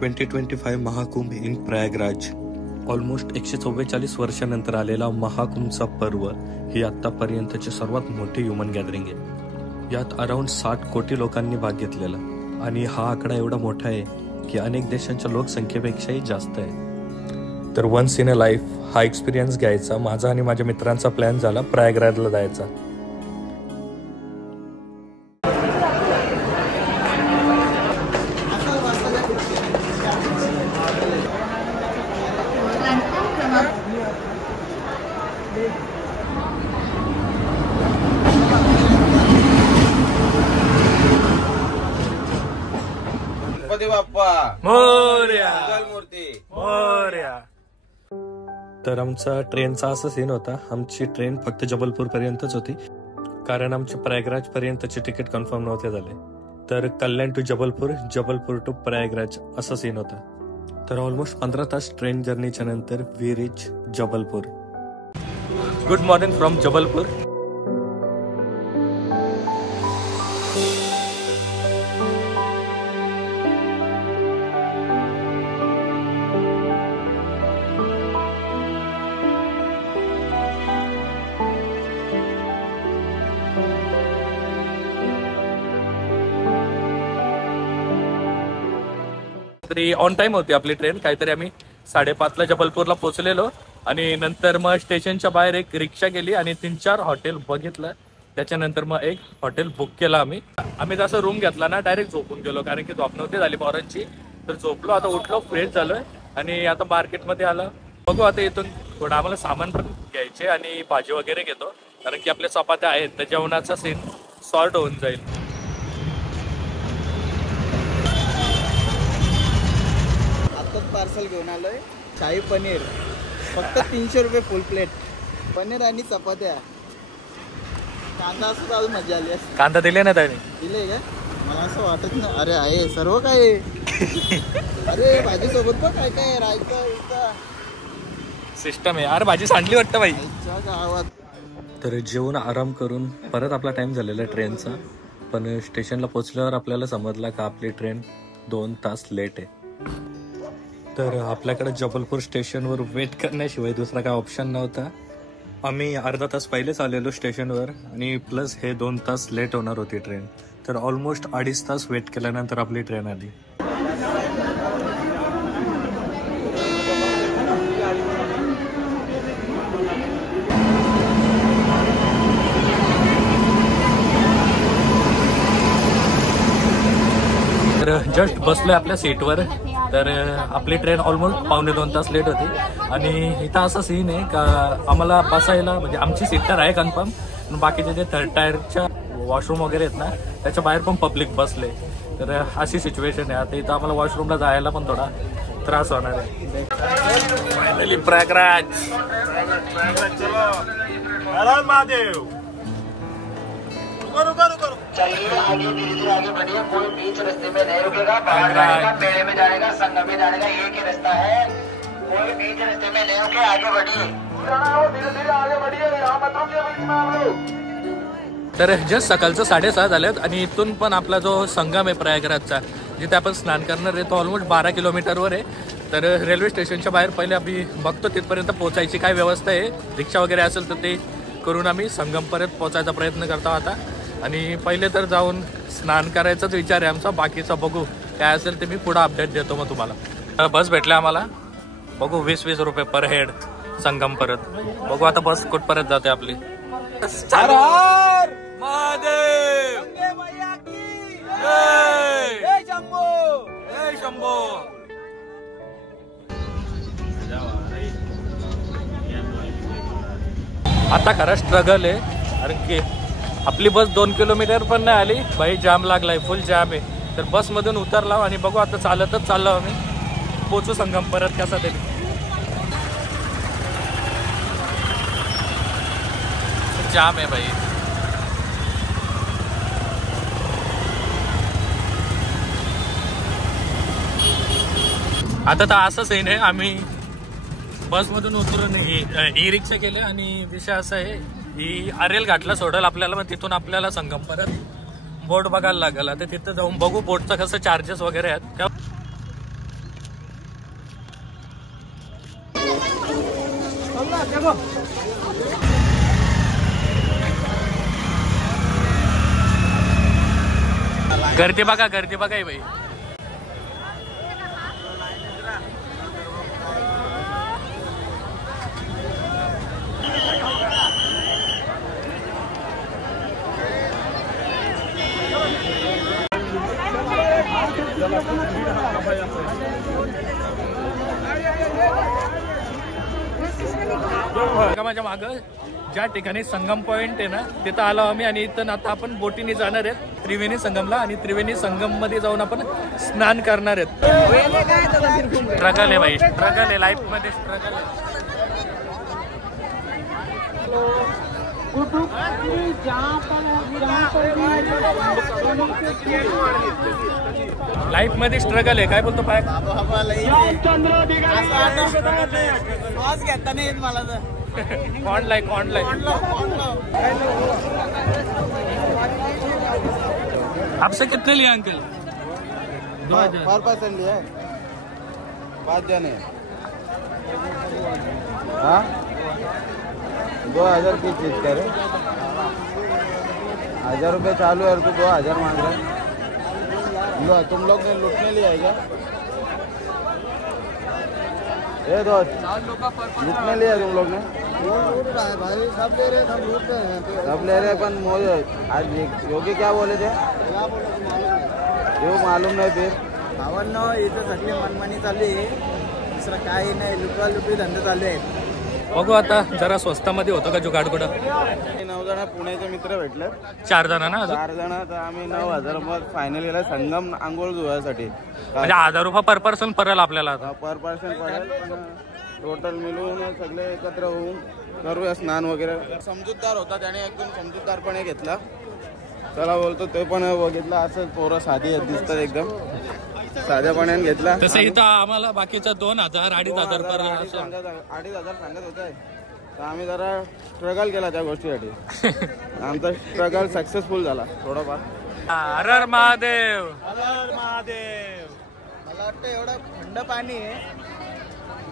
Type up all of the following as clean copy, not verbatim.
2025 Mahakumbh in Prayagraj. Almost 144 वर्षानंतर आलेला महाकुंभचा पर्व ही आतापर्यंतची सर्वात मोठी ह्युमन गॅदरिंग आहे. यात अराउंड 60 कोटी लोकांनी भाग घेतलेला आणि हा आकडा एवढा मोठा आहे की अनेक देशांच्या लोकसंख्येपेक्षाही जास्त आहे. तर वन्स इन अ लाईफ हा एक्सपिरियन्स घ्यायचा माझा आणि माझ्या मित्रांचा प्लॅन झाला प्रयागराजला जायचा. तर आमचा ट्रेनचा असा सीन होता. आमची ट्रेन फक्त जबलपूर पर्यंतच होती कारण आमचे प्रयागराज पर्यंतचे तिकीट कन्फर्म नव्हते झाले. तर कल्याण टू जबलपूर, जबलपूर टू प्रयागराज असा सीन होता. तर ऑलमोस्ट 15 तास ट्रेन जर्नीच्या नंतर we reach Jabalpur. Good morning from Jabalpur. तरी ऑन टाइम होती आपली ट्रेन. काहीतरी आम्ही 5:30ला जबलपूरला पोहोचलेलो आणि नंतर मग स्टेशनच्या बाहेर एक रिक्षा गेली आणि 3-4 हॉटेल बघितलं. त्याच्यानंतर मग एक हॉटेल बुक केला आम्ही जसं रूम घेतला ना डायरेक्ट झोपून गेलो कारण की झोप नव्हती झाली पोरांची. तर झोपलो. आता उठलो, फ्रेश झालोय आणि आता मार्केटमध्ये आलं. बघू आता इथून थोडं आम्हाला सामान पण घ्यायचे आणि भाजी वगैरे घेतो कारण की आपल्या चपात्या आहेत तर जेवणाचा सीन सॉर्ट होऊन जाईल. पार्सल घेऊन आलोय. शाही पनीर फक्त 300 रुपये फुल प्लेट. पनीर आणि चपात्या. कांदा सुद्धा अजून मजा आली असते. कांदा दिले ना त्याने? दिले का? मला असं वाटत ना. अरे आहे सर्व काय. अरे भाजी सोबत पण काय काय राहायचं सिस्टम आहे. अरे भाजी सांडली वाटतं बाई गावात. तर जेवून आराम करून परत आपला टाइम झालेला ट्रेनचा. पण स्टेशनला पोहोचल्यावर आपल्याला समजला का आपली ट्रेन 2 तास लेट आहे. तर आपल्याकडे जबलपूर स्टेशनवर वेट करण्याशिवाय दुसरा काय ऑप्शन नव्हता. आम्ही अर्धा तास पहिलेच आलेलो स्टेशनवर आणि प्लस हे 2 तास लेट होणार होती ट्रेन. तर ऑलमोस्ट 2.5 तास वेट केल्यानंतर आपली ट्रेन आली. तर जस्ट बसलोय आपल्या सीटवर. तर आपली ट्रेन ऑलमोस्ट 1.25 तास लेट होती आणि इथं असं सीन आहे का आम्हाला बसायला म्हणजे आमची सीट तर आहे कन्फर्म. बाकीचे जे 3rd टायरच्या वॉशरूम वगैरे आहेत ना त्याच्या बाहेर पण पब्लिक बसले. तर अशी सिच्युएशन आहे. आता इथं आम्हाला वॉशरूमला जायला पण थोडा त्रास होणार आहे. फायनली प्रयागराज. चलिए आगे धीरे-धीरे आगे बढ़िए. कोई बीच रास्ते में नहीं रुकेगा. बाहर जाएगा, मेले में जाएगा, संगम में जाएगा. एक ही रास्ता है. कोई बीच रास्ते में नहीं रुके. आगे बढ़िए. धीरे-धीरे आगे बढ़िए. यहाँ मत रुकिए बीच में आप लोग. तर जस्ट सकाळचं 6:30 झालेत आणि इथून पण आपला जो संगम आहे प्रयागराजचा जिथे आपण स्नान करणार आहे तो ऑलमोस्ट 12 किलोमीटरवर आहे. तर रेल्वे स्टेशनच्या बाहेर पहिले आम्ही बघतो तिथपर्यंत पोहोचायची काय व्यवस्था आहे. रिक्षा वगैरे असेल तर ते करून आम्ही संगमपर्यंत पोहोचायचा प्रयत्न करतो आता. आणि पहिले तर जाऊन स्नान करायचाच विचार आहे आमचा. बाकीचा बघू काय असेल ते मी पुढे अपडेट देतो मग तुम्हाला. बस भेटले आम्हाला. बघू 20-20 रुपये पर हेड संगम परत. बघू आता बस कुठपर्यंत जाते आपली. आता खरा स्ट्रगल आहे कारण की आपली बस 2 किलोमीटर पण नाही आली. बाई जाम लागलाय, फुल जाम आहे. तर बसमधून उतरला आणि बघू आता चालतच चाललो आम्ही. पोचू संगम परत कसा तरी. जाम आहे बाई. आता तर असंच आहे ना. आम्ही बसमधून उतरून ई रिक्षा केले आणि विषय असा आहे ही आरेल घाटला सोडेल आपल्याला. मग तिथून आपल्याला संगम परत बोट बघायला लागेल. आता तिथं जाऊन बघू बोटचं कसं चार्जेस वगैरे आहेत. गर्दी बघा ही बाई. माझ्या मागं ज्या ठिकाणी संगम पॉइंट आहे ना तिथं आलो आम्ही आणि इथं आता आपण बोटीने जाणार आहेत त्रिवेणी संगमला आणि त्रिवेणी संगम मध्ये जाऊन आपण स्नान करणार आहेत. स्ट्रगल आहे भाई, स्ट्रगल आहे लाईफ मध्ये, स्ट्रगल आहे. लाईफ मध्ये स्ट्रगल आहे. काय बोलतो पाय घेता नाही मला तर ऑनलाईन आपसे कितने लिए अंकल? 2000 पर पर्सन लिया है, 5 जने. हाँ 2000 की चीज करे, 1000 रुपये चालू है और तू 2000 मांग रहा है. तुम लोग ने लूटने लिया है क्या? ये दोस्त लूटने लिया तुम लोग ने? लूट रहा है भाई, सब ले रहे हैं, सब लूट रहे हैं, सब ले रहे हैं. पण आज योगी क्या बोले थे? क्यों मालूम नाही फिर? भावांनो इथं सगळी मनमानी चालू आहे, दुसरं काही नाही, लुटवालुटवी धंदे चालू आहेत. बघू आता जरा स्वस्तामध्ये होतं का जुगाड कुठं. 9 जण पुण्याचे मित्र भेटले, 4 जण ना, 4 जण. तर आम्ही 9000 मग फायनल केला संगम आंघोळ धुवायसाठी. म्हणजे 1000 रुपये पर पर्सन पडेल आपल्याला आता. पर पर्सन पडेल, टोटल मिळून सगळे एकत्र होऊन करूया स्नान वगैरे. समजूतदार होता त्याने, एकदम समजूतदारपणे घेतला. चला बोलतो ते पण बघितलं, असं पोरं साधी दिसतात एकदम साध्यापणाने घेतला. तसं इथं आम्हाला बाकीचं 2000 2500 पर 2500 सांगत होते. तर आम्ही जरा स्ट्रगल केला त्या गोष्टीसाठी. आमचा स्ट्रगल सक्सेसफुल झाला थोडाफार. हर हर महादेव. मला वाटतं एवढं थंड पाणी आहे,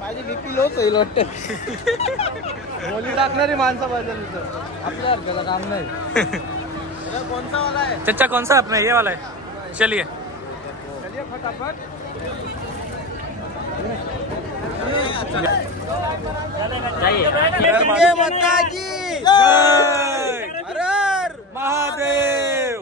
माझी बीपी लोच होईल वाटतं. बोली टाकणारी माणसं पाहिजे आपल्या हरकत काम नाही. कौन वाला है? चचा कौन सा अपना ये वाला है? चलिए फटाफट. माता की जय. हर हर महादेव.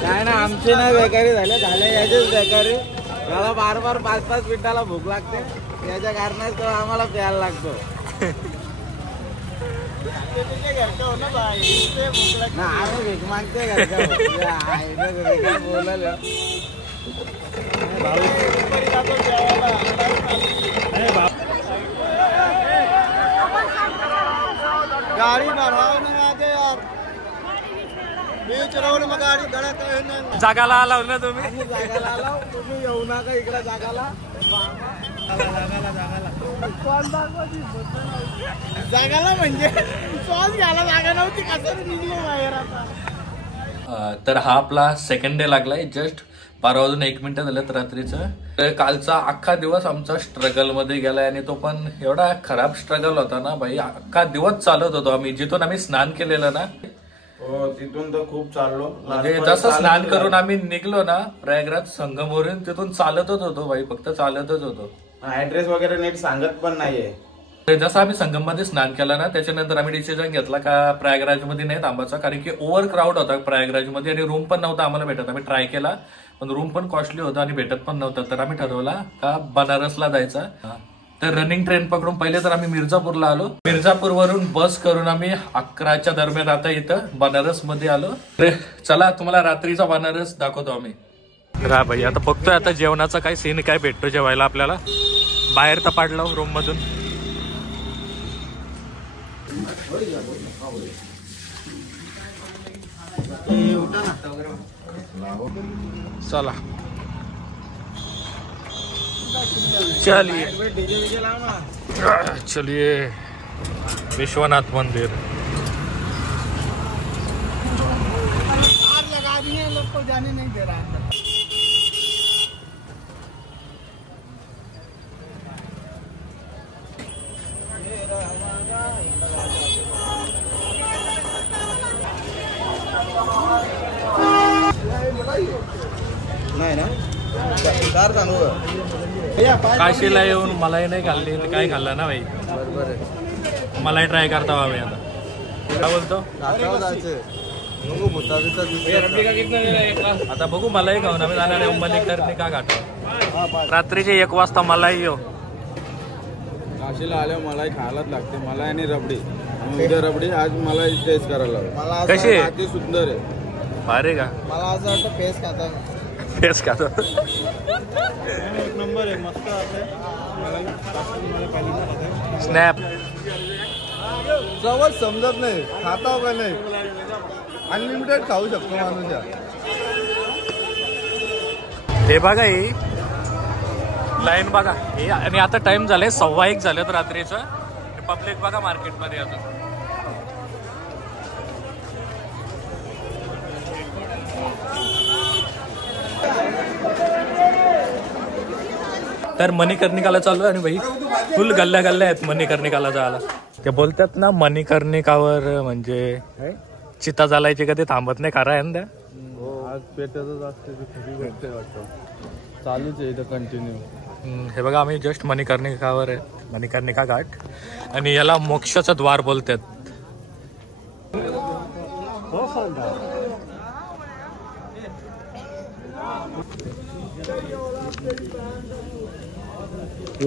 काय ना आमचे ना बेकारी झाले याचेच बेकारी. मला बार 5-5 मिनिटाला भूक लागते, याच्या कारणात आम्हाला प्यायला लागतो. ना आम्ही भीक मागते बोलायला. गाडी भरवावं ना माझे यार. मग गाडी धडक जागाला आला ना तुम्ही. जागाला आला तुम्ही, येऊ नका इकडे जागाला. जागाला म्हणजे श्वास घ्यायला जागा नव्हती, कसं निघलो बाहेर आता. तर हा आपला सेकंड डे लागलाय. जस्ट 12 वाजून 1 मिनिट झालं रात्रीचं. तर कालचा अख्खा दिवस आमचा स्ट्रगल मध्ये गेलाय आणि तो पण एवढा खराब स्ट्रगल होता ना भाई. अख्खा दिवस चालत होतो आम्ही. जिथून आम्ही स्नान केलेलं ना तिथून तर खूप चाललो. म्हणजे जसं स्नान करून आम्ही निघलो ना प्रयागराज संगमवरून, तिथून चालतच होतो भाई, फक्त चालतच होतो. ऍड्रेस वगैरे नीट सांगत पण नाहीये. जसं आम्ही संगम मध्ये स्नान केलं ना त्याच्यानंतर आम्ही डिसिजन घेतला का प्रयागराज मध्ये नाही थांबायचा, कारण की ओव्हर क्राऊड होता प्रयागराज मध्ये आणि रूम पण नव्हता आम्हाला भेटत. आम्ही ट्राय केला पण रूम पण कॉस्टली होता आणि भेटत पण नव्हतं. तर आम्ही ठरवला का बनारसला जायचा. तर रनिंग ट्रेन पकडून पहिले तर आम्ही मिर्झापूरला आलो. मिर्झापूरवरून बस करून आम्ही 11च्या दरम्यान आता इथं बनारस मध्ये आलो. चला तुम्हाला रात्रीचा बनारस दाखवतो आम्ही. रा भाई आता बघतोय आता जेवणाचा काय सीन काय भेटतो जेवायला आपल्याला. बाहेर तर पाडलो रूम मधून. चला चलिए विश्वनाथ मंदिर. लगा दिए लोग को जाने नहीं दे रहा है. नाही ना कार सांगू. काशीला येऊन मलाही नाही खाल्ली तर काय खाल्लं ना भाई. बरोबर आहे. मलाही ट्राय करता आम्ही आता. काय बोलतो आता बघू. मलाही खाऊन आम्ही जाणार आहे उंबरलीकरने का घाटावर. रात्रीचे 1 वाजता मलाही येऊ. काशीला आल्यावर मलाई खायलाच लागते. मलाई आणि रबडी. उद्या रबडी, आज मलाई टेस्ट करायला मला कशी आहे? अति सुंदर आहे. भारी का? मला असं वाटतं पेस्ट खाता. फेस खातो. एक नंबर आहे. मस्त स्नॅप जवळ समजत नाही खाता का नाही. अनलिमिटेड खाऊ शकतो माणूस. हे बघा ही लाईन बघा हे. आणि आता टाइम झालाय 1:15 झालेत रात्रीचं. पब्लिक बघा मार्केटमध्ये अजून. तर मणिकर्णिकाला चालू आहे आणि भाई फुल गल्ल्या गल्ल्या आहेत मणिकर्णिकाला जायला. ते बोलतात ना मणिकर्णिकावर म्हणजे चिता चालायची कधी थांबत नाही. खरा आहे ना त्या. आज पेटतच असते. चालूच आहे इथं कंटिन्यू. हे बघा आम्ही जस्ट मणिकर्णिकावर आहे. मणिकर्णिका घाट आणि याला मोक्षाचं द्वार बोलतात.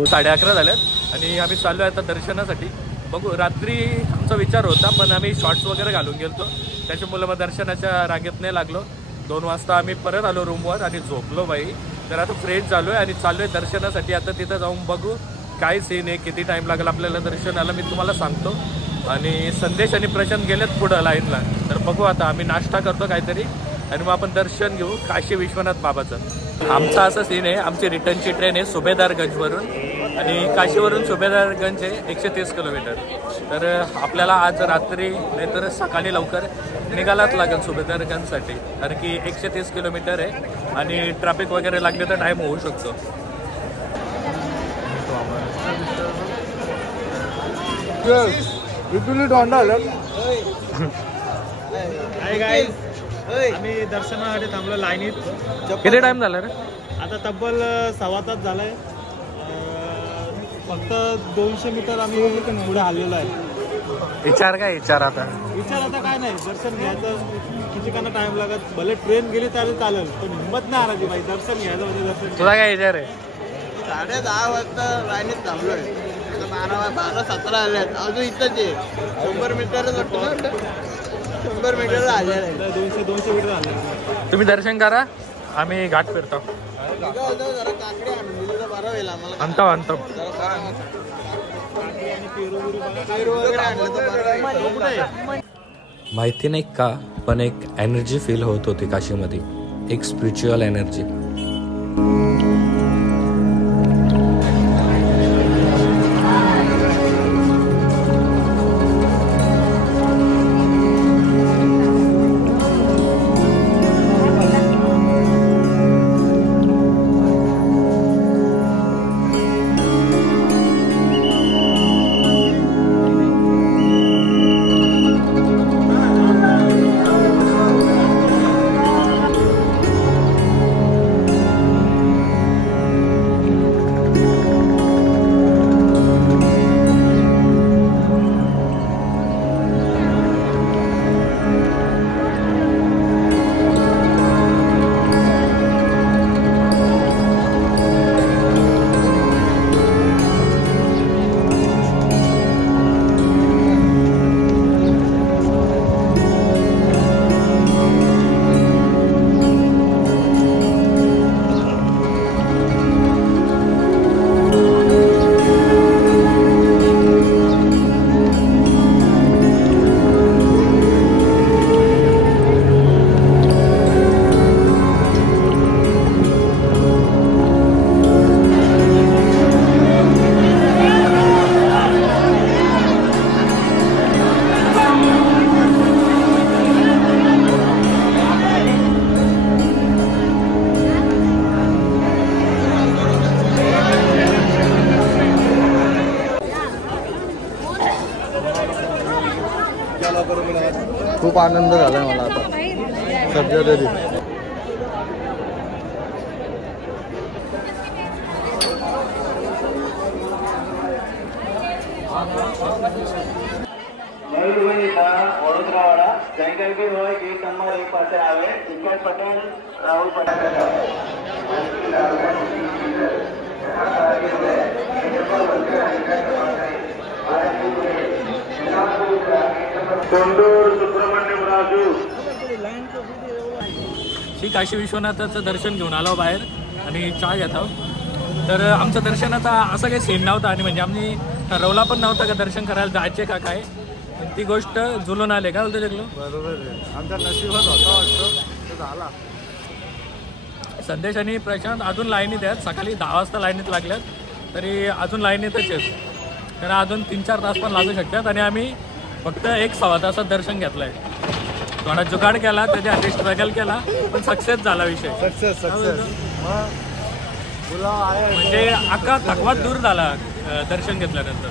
साडे 11 झाल्यात आणि आम्ही चाललो आहे आता दर्शनासाठी. बघू रात्री आमचा विचार होता पण आम्ही शॉर्ट्स वगैरे घालून गेलतो त्याच्यामुळे मग दर्शनाच्या रांगेत नाही लागलो. 2 वाजता आम्ही परत आलो रूमवर आणि झोपलो बाई. तर आता फ्रेश झालोय आणि चाललोय दर्शनासाठी. आता तिथं जाऊन बघू काय सीन आहे, किती टाइम लागेल आपल्याला दर्शनाला मी तुम्हाला सांगतो. आणि संदेश आणि प्रशांत गेलेत पुढं लाईनला. तर बघू आता आम्ही नाश्ता करतो काहीतरी आणि मग आपण दर्शन घेऊ काशी विश्वनाथ बाबाचं. आमचा असा सीन आहे. आमची रिटर्नची ट्रेन आहे सुभेदारगंजवरून आणि काशीवरून सुभेदारगंज आहे 130 किलोमीटर. तर आपल्याला आज रात्री नाहीतर सकाळी लवकर निघायलाच लागेल सुभेदारगंजसाठी, कारण की 130 किलोमीटर आहे आणि ट्रॅफिक वगैरे लागले तर टाईम होऊ शकतो. आम्ही दर्शनासाठी थांबलो लाईनीत. किती टाइम झाला रे? आता तब्बल 1.25 तास झालाय. फक्त 200 मीटर आम्ही पुढे हल्लेलो आहे. विचार काय विचार आता काय नाही. दर्शन घ्यायचं किती काना टाइम लागत. भले ट्रेन गेली तरी चालेल पण हिंमत नाही आला भाई. दर्शन घ्यायचं म्हणजे दर्शन. तुझा काय विचार आहे? 10:30 वाजता लाईनीत थांबलोय. 12:17 आले अजून इथंच आहे. 100 मीटरच वाटतं ना. 100 मीटर आले. 200 मीटर आले. तुम्ही दर्शन करा आम्ही घाट फिरतो. जरा काकडे आणून दिलं तर बरं होईल आम्हाला. आणतो माहिती नाही का पण एक एनर्जी फील होत होती काशीमध्ये. एक स्पिरिच्युअल एनर्जी. खूप आनंद झाला मला आता सध्या तरी. વડોદરાવાળા જંગલ બી હોય ગેટ નંબર 1 પાસે આવે. ટીકેટ પટેલ રાહુલ પટેલ कोंडूर सुब्रमण्यम राजू. श्री काशी विश्वनाथाचं दर्शन घेऊन आलो बाहेर आणि चहा घेत आहोत. तर आमचं दर्शनाचा असं काही सीन नव्हता आणि म्हणजे आम्ही ठरवला पण नव्हता का दर्शन करायला जायचे का काय. पण ती गोष्ट जुलून आले का बोलतो जगलो. बरोबर आहे, आमच्या नशिबात होता वाटतं तो झाला. संदेश आणि प्रशांत अजून लाईनीत आहेत. सकाळी 10 वाजता लाईनीत लागल्यात तरी अजून लाईनीतच आहेत. तर अजून 3-4 तास पण लागू शकतात आणि आम्ही फक्त 1-1.25 तासात दर्शन घेतलं आहे. थोडा जुगाड केला, त्याच्यासाठी स्ट्रगल केला पण सक्सेस झाला विषय. सक्सेस म्हणजे अख्खा थकवा दूर झाला दर्शन घेतल्यानंतर.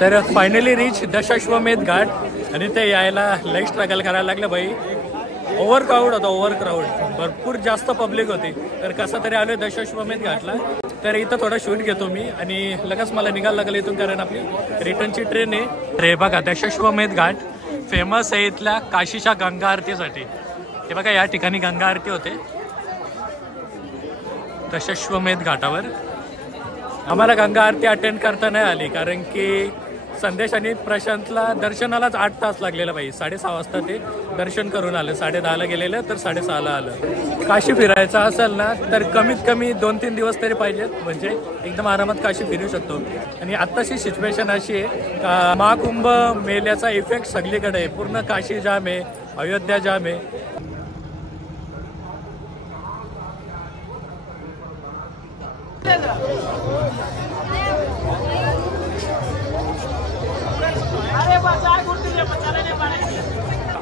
तर फायनली रीच दशाश्वमेध घाट आणि ते यायला लई स्ट्रगल करायला लागलं भाई. ओव्हर क्राऊड होता, ओव्हर क्राऊड, भरपूर जास्त पब्लिक होती. तर कसं तरी आलो दशाश्वमेध घाटला. तर इथं थोडा शूट घेतो मी आणि लगेच मला निघायला लागलं इथून, कारण आपली रिटर्नची ट्रेन आहे. रे बघा दशाश्वमेध घाट फेमस आहे इथल्या काशीच्या गंगा आरतीसाठी. हे बघा या ठिकाणी गंगा आरती होते दशाश्वमेध घाटावर. आम्हाला गंगा आरती अटेंड करता नाही आली कारण की संदेश आणि प्रशांतला दर्शनालाच 8 तास लागलेला बाई. 6:30 वाजता ते दर्शन करून आलं. 10:30ला गेलेलं तर 6:30ला आलं. काशी फिरायचं असेल ना तर कमीत कमी 2-3 दिवस तरी पाहिजेत, म्हणजे एकदम आरामात काशी फिरू शकतो. आणि आत्ताची सिच्युएशन अशी आहे का महाकुंभ मेल्याचा इफेक्ट सगळीकडे आहे. पूर्ण काशी जाम आहे, अयोध्या जाम आहे.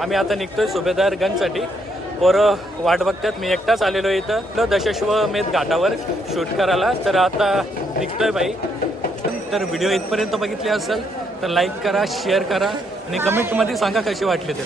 आम्ही आता निघतोय सुभेदारगंजसाठी. पोरं वाट बघतात, मी एकटाच आलेलो इथं दशाश्वमेध घाटावर शूट करायला. तर आता निघतोय बाई. तर व्हिडिओ इथपर्यंत बघितले असेल तर लाईक करा, शेअर करा आणि कमेंटमध्ये सांगा कशी वाटली ते.